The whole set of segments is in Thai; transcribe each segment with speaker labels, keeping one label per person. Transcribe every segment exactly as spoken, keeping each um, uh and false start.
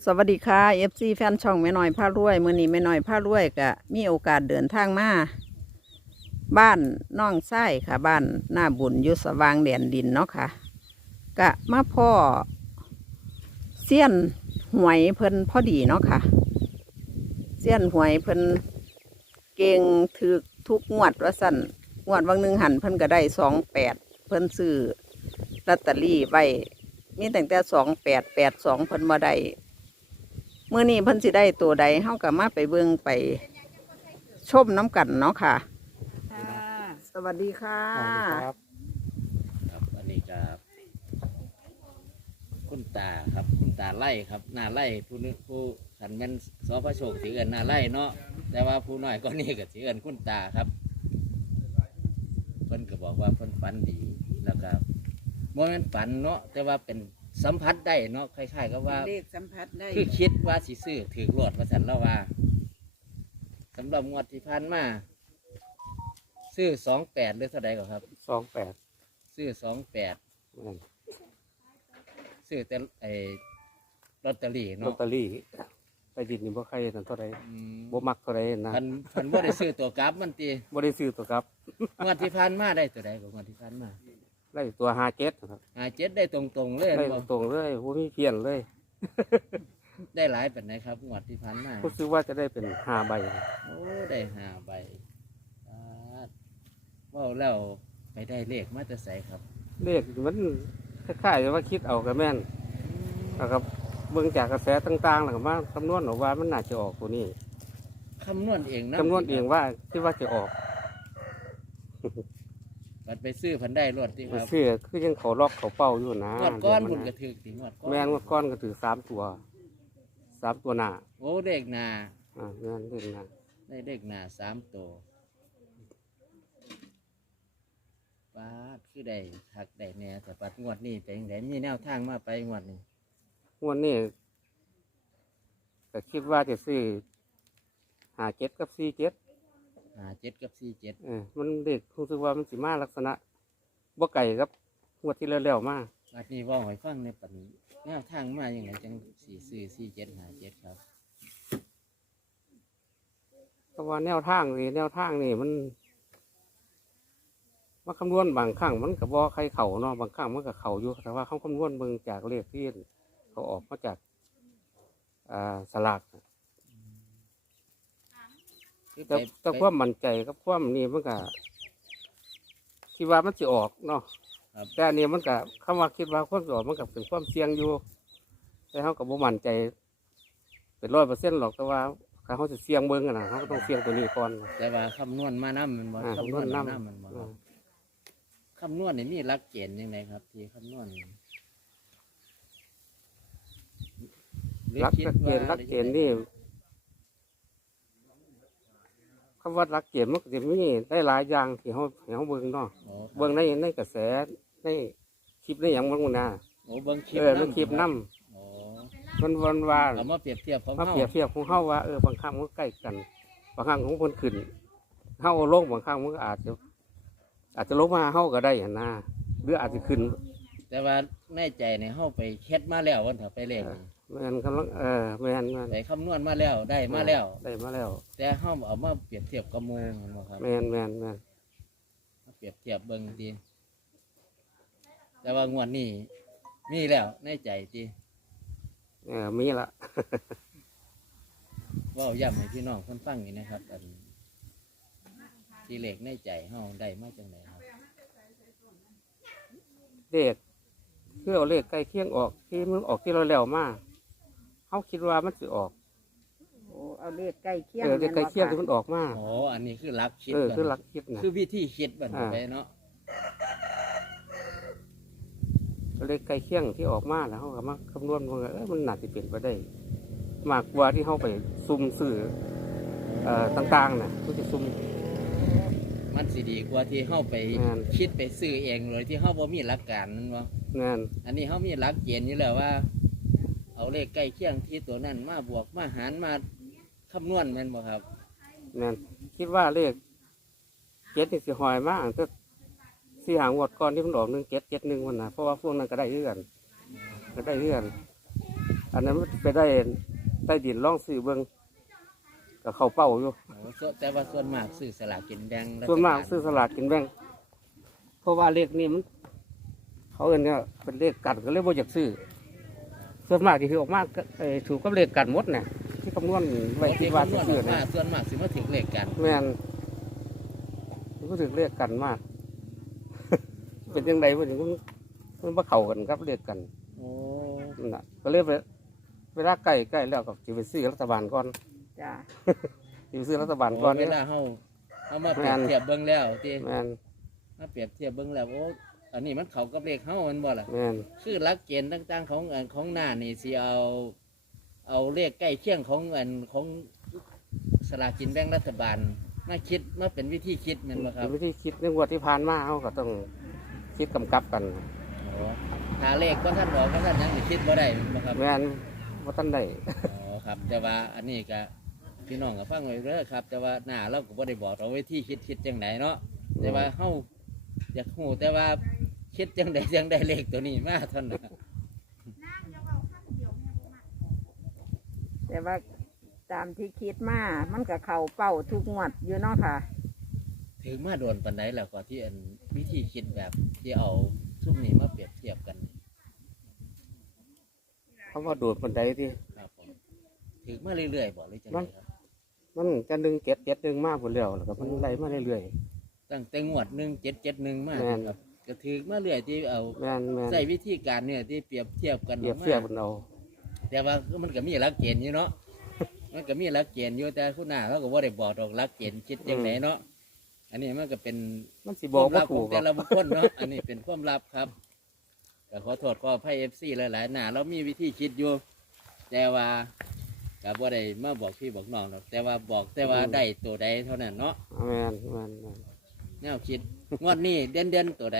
Speaker 1: สวัสดีค่ะ เอฟ ซี แฟนช่องแม่น้อยพารวยมื้อนี้แม่น้อยพารวยก็มีโอกาสเดินทางมาบ้านน้องไส้ค่ะบ้านหน้าบุญอยุสว่างแดนดินเนาะค่ะกะมาพ่อเสี้ยนหวยเพิ่นพอดีเนาะค่ะเสี้ยนหวยเพิ่นเก่งถือทุกงวดว่าสั่นงวดวันหนึ่งหันเพิ่นก็ได้สองแปดเพิ่นซื้อลอตเตอรี่ไว้มีตั้งแต่สองแปดแปดสองเพิ่นมาได้เมื่อนี้เพิ่นสิได้ตัวใดเฮาก็มาไปเบิ่งไปชมน้ำกันเนาะค่ะสวัสดีค่ะ
Speaker 2: ครับครับอันนี้ก็คุณตาครับคุณตาไล่ครับหน้าไล่ผู้นึผู้ขันแม่นสพโชคสีเอินหน้าไล่เนาะแต่ว่าผู้น้อยก็นี่ก็สีเอินคุณตาครับเพิ่นก็บอกว่าเพิ่นฝันดีแล้วก็บ่แม่นฝันเนาะแต่ว่าเป็นสัมผัสได้เนาะคล้ายๆกับว่า
Speaker 3: เลขสัมผัสได้
Speaker 2: คือคิดว่าสิซื้อถือรวดว่าสันแล้วว่าสำหรับงวดที่ผ่านมาซื้อสองแปดหรือเท่าใดก็ครับ
Speaker 4: สองแปด
Speaker 2: ซื้อสองแปดซื้อแต่ไอ้ลอตเตอรี่เนาะ
Speaker 4: ลอตเตอรี่ไปดินนี่บ่ใครนั่นเท่าไรบ่มักเท่าไรนะ
Speaker 2: พันพันบ่ได้ซื้อตัวกราฟมันตี
Speaker 4: บ่ได้ซื้อตัวครับ
Speaker 2: งวดที่ผ่านมาได้ตัวใดของงวดที่ผ่านมา
Speaker 4: ได้ตัวห้าเจ็ดครับ
Speaker 2: ห้าเจ็ดได้ตรงๆเลย
Speaker 4: ได้ตรงๆเลยบ่มีเพี้ยนเลย
Speaker 2: ได้หลายเป็นไหนครับงวดที่ผ่านมา
Speaker 4: รู้สึกว่าจะได้เป็นห้าใบ
Speaker 2: โอ้ได้ห้าใบว่าแล้วไปได้เลขมาจะใส่ครับ
Speaker 4: เลขมันคล้ายๆว่าคิดเอากับแม่นนะครับเบิ่งจากกระแสต่างๆแล้วก็มาคำนวณออกว่ามันน่าจะออกตัวนี้
Speaker 2: คำนวณเองนะ
Speaker 4: คำนวณเองว่าคิดว่าจะออก
Speaker 2: บัดไปซื้อพันได้รวดที่ครับ
Speaker 4: ซื้อคือยังเขาล็อกเขาเป้าอยู่นะ
Speaker 2: งวดก้อนบุญกระถือถึงงวดก้อน
Speaker 4: แม่งวดก้อนก็ถือสามตัวสามตัวหน้า
Speaker 2: โอ้เด็กหนา
Speaker 4: อ่าแม่นเด็กหน้า
Speaker 2: ได้เด็กหนาสามตัวป้าคือได้หักได้แน่แต่ปัดงวดนี้ไปยังไงมีแนวทางมาไปงวดนี้
Speaker 4: งวดนี้ก็คิดว่าจะซื้อหาเจ็ดกับสี่เจ็ด
Speaker 2: หาเจ็ดกับสี่เจ็ด
Speaker 4: เออมันเด็กรู้สึกว่ามันสีมาลักษณะบ่ไก่ครับงวดที่แล้วๆมา
Speaker 2: อันนี้ว่าหอยฟังในปัดแนวทางมาอย่างไรจังสี่สี่สี่เจ็ดหาเจ็ดครับ
Speaker 4: เพราะว่าแนวทางนี่แนวทางนี่มันมาคำนวณบางครั้งมันกับบ่ใครเข่าเนาะบางครั้งมันกับเข่าอยู่แต่ว่าเขาคำนวณเบิ่งจากเลขที่เขาออกมาจากอ่าสลากแต่แต่ความมั่นใจกับความนี่มันก็คิดว่ามันจะออกเนาะแต่อันนี้มันก็คำว่าคิดว่าความจะออกมันกับเป็นความเสี่ยงอยู่แต่เขากับบ่มั่นใจเป็นร้อยเปอร์เซ็นต์หรอกแต่ว่าเขาจะเสี่ยงเบิ้งกันนะเขาก็ต้องเสี่ยงตัวนี้ก่อน
Speaker 2: แต่ว่าคำนวณมาน้ำมันบ่คำนวณน้ำมันบ่คำนวณนี่มีหลักเกณฑ์ยังไงครับที่คำนวณ
Speaker 4: หลักเกณฑ์หลักเกณฑ์นี่คำว่าหลักเกณฑ์มันจะมีได้หลายอย่างที่เขาเขาเบิ้งเนาะเบิ้งในในกระแสในคลิปในอย่างมันนะ
Speaker 2: โอ้เบิ้งคลิป
Speaker 4: เออมันคลิปน้ำมันวันวาน
Speaker 2: เอามาเปรียบเทียบของ
Speaker 4: มาเปรียบเทียบของเขาว่าเออบางครั้งมันใกล้กันบางครั้งของคนขึ้นเขาโลกบางครั้งมันก็อาจจะอาจจะลบมาเขาก็ได้อย่างน่าหรืออาจจะขึ้น
Speaker 2: แต่ว่าแน่ใจในเขาไปเช็ดมาแล้ววันเถอะไปเล่น
Speaker 4: แม่นกำลังเออแม่น
Speaker 2: ไปคำนวณมาแล้วได้มาแล้ว
Speaker 4: ได้มาแล้ว
Speaker 2: แต่เขาเอามาเปรียบเทียบกับมูครับ
Speaker 4: แม่นแม่นแม่น
Speaker 2: เปรียบเทียบเบิ้งดีแต่ว่างวดนี้มีแล้วแน่ใจดี
Speaker 4: เออมีละ
Speaker 2: ว่าย้ำให้พี่น้องคนฟังนี่นะครับอันที่เลขในใจเฮาได้มาจังไหนครับ
Speaker 4: เลขเพื่อเอาเลขใกล้เคียงออกที่มันออกที่เราแล้วมาเขาคิดว่ามันจะออก
Speaker 3: โอ้เอาเลขใกล้เคียง
Speaker 4: เออเลขใกล้เคียงที่มันออกมา
Speaker 2: อ๋ออันนี้คือลักคิด
Speaker 4: เออคือลักคิดนะ
Speaker 2: คือวิธีคิดแบบนี้เนาะ
Speaker 4: เลขใกล้เคียงที่ออกมาแล้วเขาก็มาคำนวณว่าเออมันน่าจะเป็นไปได้มากกว่าที่เขาไปซุ่มสื่อเอ่อต่างๆน่ะก็จะซุ่ม
Speaker 2: มันสิดีกว่าที่เข้าไปคิดไปซื้อเองเลยที่เข้าบ่มีหลักการนั่นวะ
Speaker 4: งาน
Speaker 2: อันนี้เขามีหลักเกณฑ์อยู่แล้วว่าเอาเลขใกล้เคียงที่ตัวนั้นมาบวกมาหารมาคำนวณแม่นบ่ครับ
Speaker 4: งานคิดว่าเลขเจ็ดนี่สิหอยมากก็สี่หางวดก่อนที่มันออกหนึ่งเจ็ดเจ็ดหนึ่งวันนะเพราะว่าพวกนั้นก็ได้เรื่อนก็ได้เรื่อนออันนั้นมันไปได้ใต้ดินล่องซื้อเบิ่งก็เข้าเป้าอยู่
Speaker 2: โอ้ส่วนแต่ว่าส่วนมากซื้อสลากกินแบ่งรัฐบล
Speaker 4: ส่วนมากซื้อสลากกินแบ่งเพราะว่าเลขนี้มัน เขาเอิ้นเนี่ยเป็นเลขกันก็เลยบ่อยากซื้อส่วนมากที่ถือออกมากถูกกับเลขกันหมดเนี่ยที่คำนวณไว้ที่ว่า
Speaker 2: ส่
Speaker 4: จะ
Speaker 2: วน
Speaker 4: ซื้อ
Speaker 2: มาก
Speaker 4: เนี่ย
Speaker 2: ส่วนมากสิมาถึงเลขกัน
Speaker 4: แม่นก็ถือเลขกันมาก เป็นยังไงวะนี่มันมันมาเข้ากันครับเลขกัน
Speaker 2: โอ้
Speaker 4: นั่นน่ะก็เลยไปเวลาใกล้ใกล้แล้วก็จะไปซื้อรัฐบาลก่อน
Speaker 3: จ้า
Speaker 4: สิไปซื้อรัฐบาล
Speaker 2: โอ้
Speaker 4: ก่อน
Speaker 2: เว
Speaker 4: เนี่ย
Speaker 2: ลาเฮาเฮามาเปรียบเทียบเบิ่งแล้วที่
Speaker 4: แม่น
Speaker 2: มาเปรียบเทียบเบิ่งแล้วโอ้อันนี้มันเข้ากับเลขเฮามันบ่ล่ะ
Speaker 4: แม่น
Speaker 2: คือหลักเกณฑ์ต่างๆของอันของหน้านี่สิเอา เอาเลขใกล้เคียงของอันของสลากกินแบ่งรัฐบาลมาคิดมาเป็นวิธีคิดแมันบ่ครับ
Speaker 4: วิธีคิดในงวดที่ผ่านมาเขาก็ต้องคิดกำกับกัน
Speaker 2: โอ้ถ้าเลขก็ท่านบอกก็ท่านยังสิคิดบ่ได้แม่นบ่ครับ
Speaker 4: แม่นว่าท่านได้
Speaker 2: อ๋อครับ แต่ว่าอันนี้ก็พี่น้องก็ฟังไว้เด้อครับ แต่ว่าหน้าเราก็บ่ได้บอกเราวิธีคิดคิดจังไดเนาะแต่ว่าเฮาอยากฮู้แต่ว่าคิดจังไดจังได้เลขตัวนี้มาเท่านั้นนะ
Speaker 3: แต่ว่าตามที่คิดมามันก็เข้าเป้าทุกงวดอยู่เนาะค่ะ
Speaker 2: ถึงมาโดนปานใดแล้วก็ที่อันวิธีคิดแบบที่เอาซุ่มนี้มาเปรียบเทียบกัน
Speaker 4: เขาว่าโดดบันไดที่
Speaker 2: ครับผมถึงมาเรื่อยๆบอกเลยจังไดครับ
Speaker 4: มันจะดึงเก็ดเก็ดดึงมากหมดแล้วแล้วก็มันไหลมาเรื่อย
Speaker 2: ตั้งแต่งวดหนึ่งเจ็ดเจ็ดหนึ่งมา
Speaker 4: แม่น
Speaker 2: ครับก็ถือมาเรื่อยที่เอา
Speaker 4: ๆแม่นแม่น
Speaker 2: ใส่วิธีการเนี่ยที่เปรียบเทียบกัน
Speaker 4: เปรียบ
Speaker 2: ออกมา
Speaker 4: เทียบกันเอา
Speaker 2: แต่ว่ามันก็มีหลักเกณฑ์อยู่เนาะ มันก็มีหลักเกณฑ์อยู่แต่คุณหน้าเราก็ว่าได้บอกดอกหลักเกณฑ์คิดยังไงเนาะอันนี้มันก็เป็น
Speaker 4: มันสิบอกว่า
Speaker 2: ข
Speaker 4: ถู
Speaker 2: อง
Speaker 4: กหร
Speaker 2: แต่
Speaker 4: อก
Speaker 2: ละบุคคลเนาะ อันนี้เป็นความลับครับก็ขอโทษขออภัยเอฟซีหลายๆหน้าเรามีวิธีคิดอยู่ แต่ว่าก็บ่ได้มาบอกพี่บอกน้องหรอกแต่ว่าบอกแต่ว่าได้ตัวใดเท่านั้นเนาะ
Speaker 4: แม่นแม่นแม่น
Speaker 2: แนวคิดงวดนี้เด่นเด่นๆตัวใด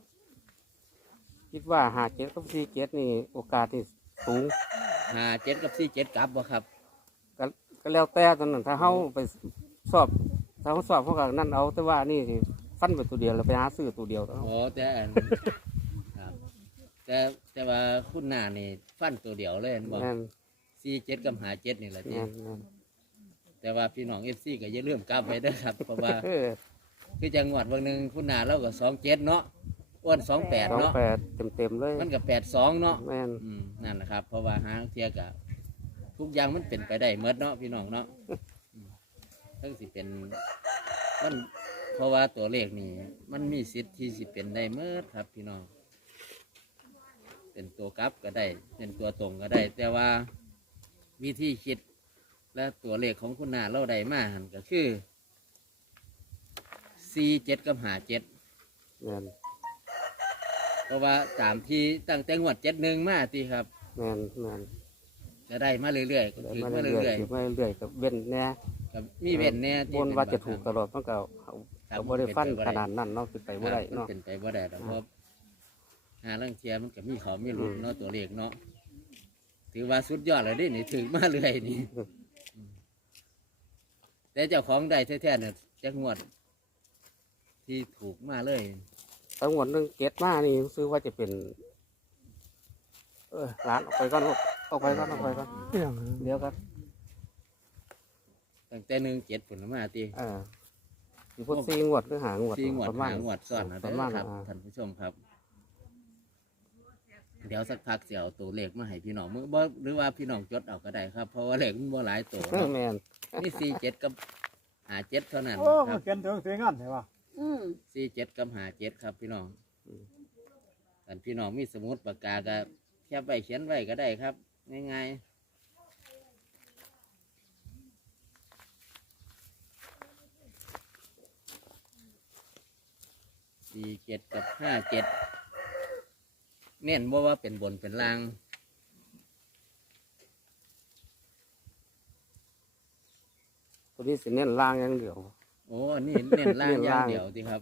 Speaker 4: คิดว่าหาเก็ดกับสี่เก็ดนี่โอกาสนี่สูง
Speaker 2: ห้าเจ็ดกับสี่เจ็ดกลับบ่ครับ
Speaker 4: ก็ก็แล้วแต่ตอนนั้นถ้าเขาไปสอบถ้าเขาสอบเขาก็นั่นเอาแต่ว่านี่สิฟันไปตัวเดียวแล้วไปหาซื้อตัวเดียวเอา
Speaker 2: โอ้แต่อัน ครับแต่แต่ว่าคุณหน้านี่ฟันตัวเดียวเลยเห็นบ่
Speaker 4: แม่น
Speaker 2: สี่เจ็ดกับหาเจ็ดนี่แหละที่
Speaker 4: แม่นแม่น
Speaker 2: แต่ว่าพี่น้องเอฟซีก็อย่าลืมกลับไปเด้อครับ เพราะว่า
Speaker 4: เออ
Speaker 2: คือจังหวัดบางหนึ่งคุณหน้าเราก็สองเจ็ดเนาะอ้วนสองแปด
Speaker 4: สอง
Speaker 2: เนาะ
Speaker 4: แปดเต็มเต็มๆเลย
Speaker 2: มันก็แปดสองเนาะ
Speaker 4: แม่น
Speaker 2: อืมนั่นแหละครับ เพราะว่าหางเทียกับทุกอย่างมันเป็นไปได้เมดเนาะพี่น้องเนาะอืมทั้งสิเป็นมันเพราะว่าตัวเลขนี่มันมีสิทธิ์ที่สิเป็นได้เมดครับ พี่น้อง เป็นตัวกลับก็ได้ เป็นตัวตรงก็ได้ แต่ว่าวิธีคิดและตัวเลขของคุณนาเราได้มาหันก็คือสี่เจ็ดกับหาเจ็ด
Speaker 4: แม่น
Speaker 2: เพราะว่าตามที่ตั้งแต่งวดเจ็ดหนึ่งมาทีครับ
Speaker 4: แม่นแม่น
Speaker 2: จะได้มาเรื่อยๆก็
Speaker 4: เดี๋ยว
Speaker 2: ถือ
Speaker 4: มา
Speaker 2: มา
Speaker 4: เรื่
Speaker 2: เรื่
Speaker 4: อ
Speaker 2: อย
Speaker 4: ยๆมาเรื่อยๆกับเว้นแน่
Speaker 2: ๆกับมีเว้นแน่ที่
Speaker 4: บน
Speaker 2: เป็น
Speaker 4: ว่าจะ
Speaker 2: บง
Speaker 4: ถูก
Speaker 2: ครั้ง
Speaker 4: ตลอดมันก็เขา
Speaker 2: ครับ
Speaker 4: เขาบ่ได้ฟัน
Speaker 2: เป็นไปบ่
Speaker 4: ข
Speaker 2: ได้
Speaker 4: นาดนั้นเนาะคือไปบ่ได้
Speaker 2: มัน
Speaker 4: เนาะ
Speaker 2: เป็นไปบ่ได้หรอกเพราะหาเรื่องเทียมันก็มีเขามีหลุด
Speaker 4: อืม
Speaker 2: เนาะตัวเลขเนาะถือว่าสุดยอดเลยเดินี่ถึงมาเรื่อยนี่ แต่เจ้าของได้แท้ๆเนี่ยจักงวด ที่ถูกมาเลย
Speaker 4: ทั้งหมดหนึงเก็ตมานี่ซื้อว่าจะเป็น เออร้านออกไปก่อนลูกออกไปก่อนออกไปก่อนเดี๋ยวกัน
Speaker 2: ตั้งแต่หนึ่งเจ็ดผลมาตี
Speaker 4: เออสิพูดซีงวดหรือหางวด
Speaker 2: สี่งวด
Speaker 4: ประมาณ
Speaker 2: หางวดซ้อนนะ
Speaker 4: ป
Speaker 2: เด้
Speaker 4: ระมา
Speaker 2: อ
Speaker 4: ณ
Speaker 2: ครับ
Speaker 4: อ่า
Speaker 2: ท่านผู้ชมครับ เดี๋ยวสักพักเสียวตัวเลขมาให้พี่น้องมือบ่หรือว่าพี่น้องจดเอาก็ได้ครับ เพราะว่าเลขมันบ่หลายตัว
Speaker 4: เออแม่น
Speaker 2: นี่สี่เจ็ดกับหาเจ็ดเท่านั้น
Speaker 5: โอ้
Speaker 2: ค
Speaker 5: มา
Speaker 2: รับ
Speaker 5: เขียนถึงสวยงามใช่ปะ
Speaker 3: อืม
Speaker 2: สี่เจ็ดกับหาเจ็ดครับ พี่น้องท่านพี่น้องมีสมุดปากกาก็แคบไว้เขียนไว้ก็ได้ครับ ง่ายๆสี่เจ็ดกับห้าเจ็ดเน้นบ่ว่าเป็นบนเป็นล่าง
Speaker 4: ตัวนี้สิเน้นล่างอย่างเดียว
Speaker 2: โอ้อันนี้เน้นล่างอย่างเดียวสิครับ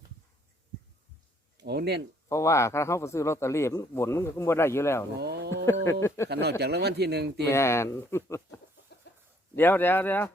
Speaker 2: โอ้เน้น
Speaker 4: เพราะว่าถ้าเขาไปซื้อลอตเตอรี่มันบนมันก็บ่ได้อยู่แล้ว
Speaker 2: โอ้
Speaker 4: นะ
Speaker 2: ขันนอกจากรางวัลที่หนึ่งตี
Speaker 4: แม่น เดี๋ยวเดี๋ยวเดี๋ยว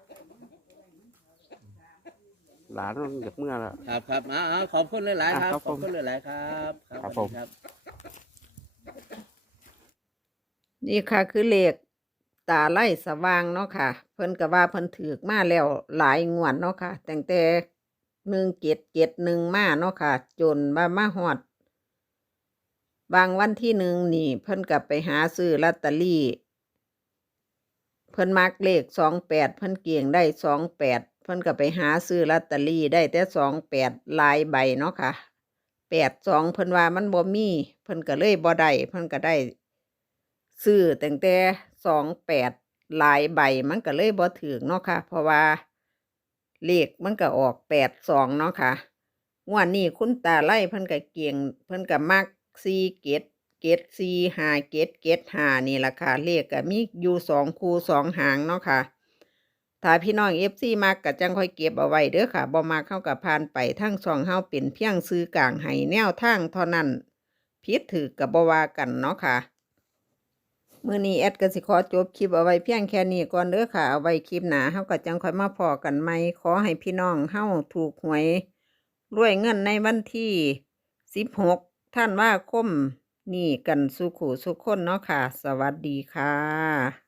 Speaker 4: หลานมันอยากเมื่อแล้ว
Speaker 2: ครับครับเอาเอาขอบคุณหลายๆครับ
Speaker 4: อ่ะครับ
Speaker 2: ขอบ
Speaker 4: ผม
Speaker 2: คุณหลายๆครับ
Speaker 4: ครับ
Speaker 2: สวัสดี
Speaker 4: ผม
Speaker 2: ครับ
Speaker 1: นี่ค่ะคือเลขตาไล่สว่างเนาะค่ะ เพิ่นก็ว่าเพิ่นถือมาแล้วหลายงวดเนาะค่ะตั้งแต่หนึ่งเจ็ดเจ็ดหนึ่งมาเนาะค่ะ จนมามาฮอด บางวันที่หนึ่งนี่เพิ่นก็ไปหาซื้อลอตเตอรี่ เพิ่นมักเลขสองแปดเพิ่นเกี่ยงได้สองแปดเพิ่นก็ไปหาซื้อลอตเตอรี่ได้แต่สองแปดหลายใบเนาะค่ะแปดสองเพิ่นว่ามันบ่มีเพิ่นก็เลยบ่ได้เพิ่นก็ได้ซื้อตั้งแต่สองแปดหลายใบมันก็เลยบ่ถูกเนาะค่ะ เพราะว่าเลขมันก็ออกแปดสองเนาะค่ะงวดนี้คุณตาไล่เพิ่นก็เกี่ยงเพิ่นก็มักสี่เกตเกตสี่ห้าเกตเกตห้านี่ล่ะค่ะเลขก็มีอยู่สองคู่สองหางเนาะค่ะถ้าพี่น้อง เอฟ ซี มักก็จังค่อยเก็บเอาไว้เด้อค่ะบ่มักเฮาก็ผ่านไปทั้งช่องเฮาเป็นเพียงซื้อกลางให้แนวทางเท่านั้นผิดถูกก็บ่ว่ากันเนาะค่ะมื้อนี้แอดก็สิขอจบคลิปเอาไว้เพียงแค่นี้ก่อนเด้อค่ะเอาไว้คลิปหน้าเฮาก็จังค่อยมาพอกันใหม่ขอให้พี่น้องเฮาถูกหวยรวยเงินในวันที่สิบหกธันวาคมนี่กันสุขุสุขคนเนาะค่ะสวัสดีค่ะ